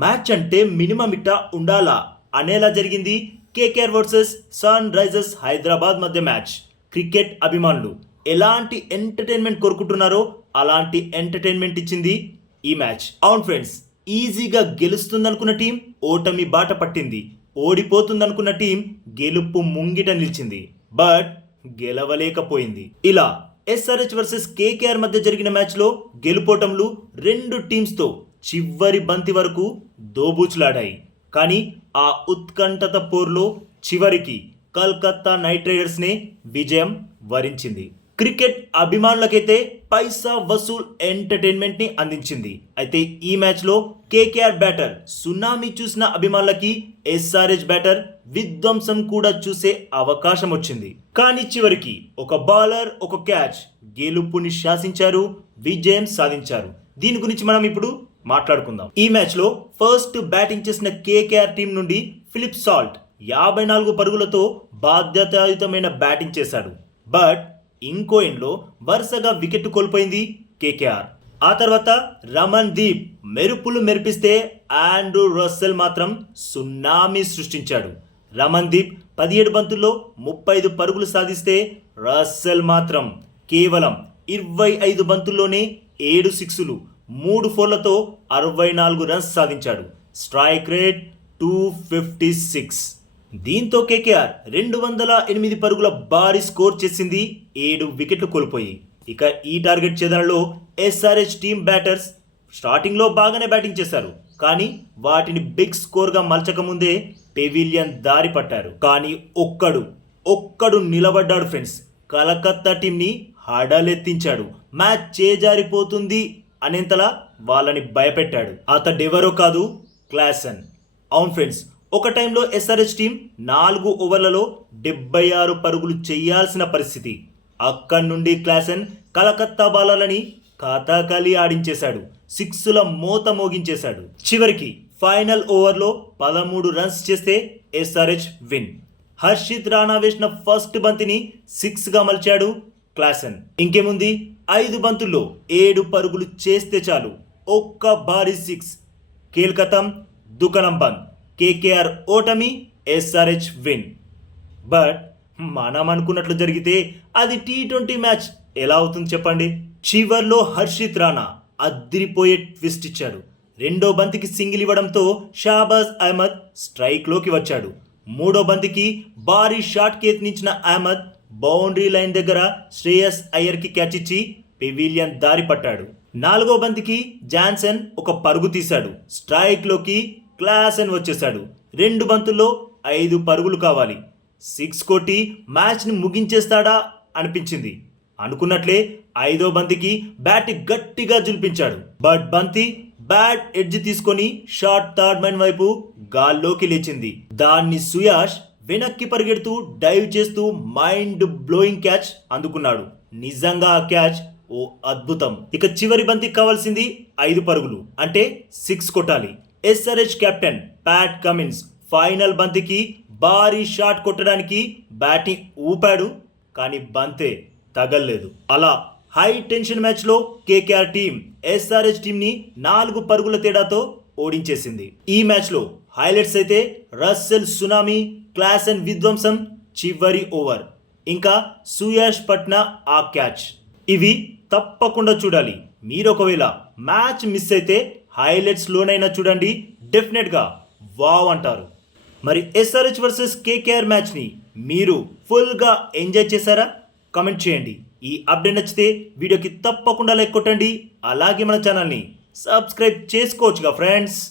Match అంటే minimum ఇట్టా ఉండాలా? అనేలా జరిగింది KKR versus Sunrisers Hyderabad మధ్య మ్యాచ్. క్రికెట్ అభిమానులు ఎలాంటి ఎంటర్టైన్మెంట్ కోరుకుంటున్నారో అలాంటి ఎంటర్టైన్మెంట్ ఇచ్చింది ఈ మ్యాచ్. అవును ఫ్రెండ్స్ ఈజీగా గెలుస్తుందనుకున్న టీం ఓటమి బాట పట్టింది. ఓడిపోతుందనుకున్న టీం గెలుపు ముంగిట నిలిచింది. బట్ గెలవలేకపోయింది. ఇలా ఎస్ఆర్హెచ్ వర్సెస్ కేకేఆర్ మధ్య జరిగిన మ్యాచ్లో గెలుపోటంలు రెండు టీమ్స్తో చివరి బంతి వరకు దోబూచులాడాయి. కానీ ఆ ఉత్కంఠత పోర్లో చివరికి కల్కత్తా నైట్ రైడర్స్నే విజయం వరించింది. క్రికెట్ అభిమానులకైతే పైసా వసూల్ ఎంటర్టైన్మెంట్ని అందించింది. అయితే ఈ మ్యాచ్లో కేకేఆర్ బ్యాటర్ సునామీ చూసిన అభిమానులకి ఎస్ఆర్హెచ్ బ్యాటర్ విధ్వంసం కూడా చూసే అవకాశం వచ్చింది. కానీ చివరికి ఒక బౌలర్ ఒక క్యాచ్ గెలుపుని శాసించారు విజయం సాధించారు. దీని గురించి మనం ఇప్పుడు మాట్లాడుకుందాం. ఈ మ్యాచ్లో ఫస్ట్ బ్యాటింగ్ చేసిన కేకేఆర్ టీం నుండి ఫిలిప్ సాల్ట్ యాభై నాలుగు పరుగులతో బాధ్యతాయుతమైన బ్యాటింగ్ చేశాడు. బట్ ఇంకో ఎండ్లో వరుసగా వికెట్ కోల్పోయింది కేకేఆర్. ఆ తర్వాత రమన్ దీప్ మెరుపులు మెరిపిస్తే ఆండ్రూ రస్సెల్ మాత్రం సునామీ సృష్టించాడు. రమన్ దీప్ పదిహేడు బంతుల్లో ముప్పై ఐదు పరుగులు సాధిస్తే రస్సెల్ మాత్రం కేవలం ఇరవై ఐదు బంతుల్లోనే ఏడు సిక్సులు మూడు ఫోర్లతో అరవై నాలుగు రన్స్ సాధించాడు. Strike rate two fifty six. దీంతో కేకేఆర్ రెండు వందల ఎనిమిది పరుగుల భారీ స్కోర్ చేసింది. ఏడు వికెట్లు కోల్పోయి. ఇక ఈ టార్గెట్ ఛేదనలో ఎస్ఆర్హెచ్ టీమ్ బ్యాటర్స్ స్టార్టింగ్లో బాగానే బ్యాటింగ్ చేశారు. కానీ వాటిని బిగ్ స్కోర్గా మలచకముందే పెవిలియన్ దారి పట్టారు. కానీ ఒక్కడు ఒక్కడు నిలబడ్డాడు ఫ్రెండ్స్. కలకత్తా టీంని హడలెత్తించాడు. మ్యాచ్ చేజారిపోతుంది అనేంతలా వాళ్ళని భయపెట్టాడు. అతడెవరో కాదు క్లాసన్. అవును ఫ్రెండ్స్ ఒక టైంలో ఎస్ఆర్హెచ్ టీం నాలుగు ఓవర్లలో డెబ్బై ఆరు పరుగులు చేయాల్సిన పరిస్థితి. అక్కడి నుండి క్లాసన్ కలకత్తా బాలర్లని కథాకలి ఆడించేశాడు. సిక్స్ల మోత మోగించేశాడు. చివరికి ఫైనల్ ఓవర్లో పదమూడు రన్స్ చేస్తే ఎస్ఆర్హెచ్ విన్. హర్షిత్ రాణా వేసిన ఫస్ట్ బంతిని సిక్స్గా మలిచాడు క్లాసన్. ఇంకేముంది? ఐదు బంతుల్లో ఏడు పరుగులు చేస్తే చాలు. ఒక్క భారీ సిక్స్. కేల్కతం దుకాణం బంద్ కేకేఆర్ ఓటమి ఎస్ఆర్హెచ్ విన్. బట్ మనం అనుకున్నట్లు జరిగితే అది టీ ట్వంటీ మ్యాచ్. ఎలా అవుతుంది చెప్పండి? చివర్లో హర్షిత్ రాణా అద్దిరిపోయే ట్విస్ట్ ఇచ్చాడు. రెండో బంతికి సింగిల్ ఇవ్వడంతో షాబాజ్ అహ్మద్ స్ట్రైక్లోకి వచ్చాడు. మూడో బంతికి భారీ షాట్ కేత్నించిన అహ్మద్ బౌండరీ లైన్ దగ్గర శ్రేయస్ అయ్యర్కి క్యాచ్ ఇచ్చి పెవిలియన్ దారి పట్టాడు. నాలుగో బంతికి జాన్సన్ ఒక పరుగు తీశాడు. స్ట్రైక్లోకి క్లాసన్ వచ్చేశాడు. రెండు బంతుల్లో ఐదు పరుగులు కావాలి. సిక్స్ కొట్టి మ్యాచ్ని ముగించేస్తాడా అనిపించింది. అనుకున్నట్లే ఐదో బంతికి బ్యాట్ గట్టిగా జుల్పించాడు. బట్ బంతి బ్యాట్ ఎడ్జ్ తీసుకొని షార్ట్ థర్డ్ మైన్ వైపు గాల్లోకి లేచింది. దాన్ని సుయాష్ వెనక్కి పరిగెడుతూ డైవ్ చేస్తూ మైండ్ బ్లోయింగ్ క్యాచ్ అందుకున్నాడు. నిజంగా ఆ క్యాచ్ ఓ అద్భుతం. ఇక చివరి బంతికి కావాల్సింది ఐదు పరుగులు. అంటే సిక్స్ కొట్టాలి. SRH captain Pat Cummins final బంతికి భారీ షాట్ కొట్టడానికి బ్యాటింగ్ ఊపాడు. కానీ బంతే తగల్లేదు. అలా హై టెన్షన్ మ్యాచ్లో కేకేఆర్ టీం ఎస్ఆర్హెచ్ టీంని నాలుగు పరుగుల తేడాతో ఓడించేసింది. ఈ మ్యాచ్లో హైలైట్స్ అయితే రస్సెల్ సునామీ క్లాస్ అండ్ విధ్వంసం చివరి ఓవర్. ఇంకా సుయాష్ పట్న ఆ క్యాచ్. ఇవి తప్పకుండా చూడాలి. మీరు ఒకవేళ మ్యాచ్ మిస్ అయితే హైలైట్స్ లోనైనా చూడండి. డెఫినెట్గా వావ్ అంటారు. మరి ఎస్ఆర్హెచ్ వర్సెస్ కేకేఆర్ మ్యాచ్ని మీరు ఫుల్గా ఎంజాయ్ చేశారా? కమెంట్ చేయండి. ఈ అప్డేట్ నచ్చితే వీడియోకి తప్పకుండా లైక్ కొట్టండి. అలాగే మన ఛానల్ని సబ్స్క్రైబ్ చేసుకోవచ్చుగా ఫ్రెండ్స్.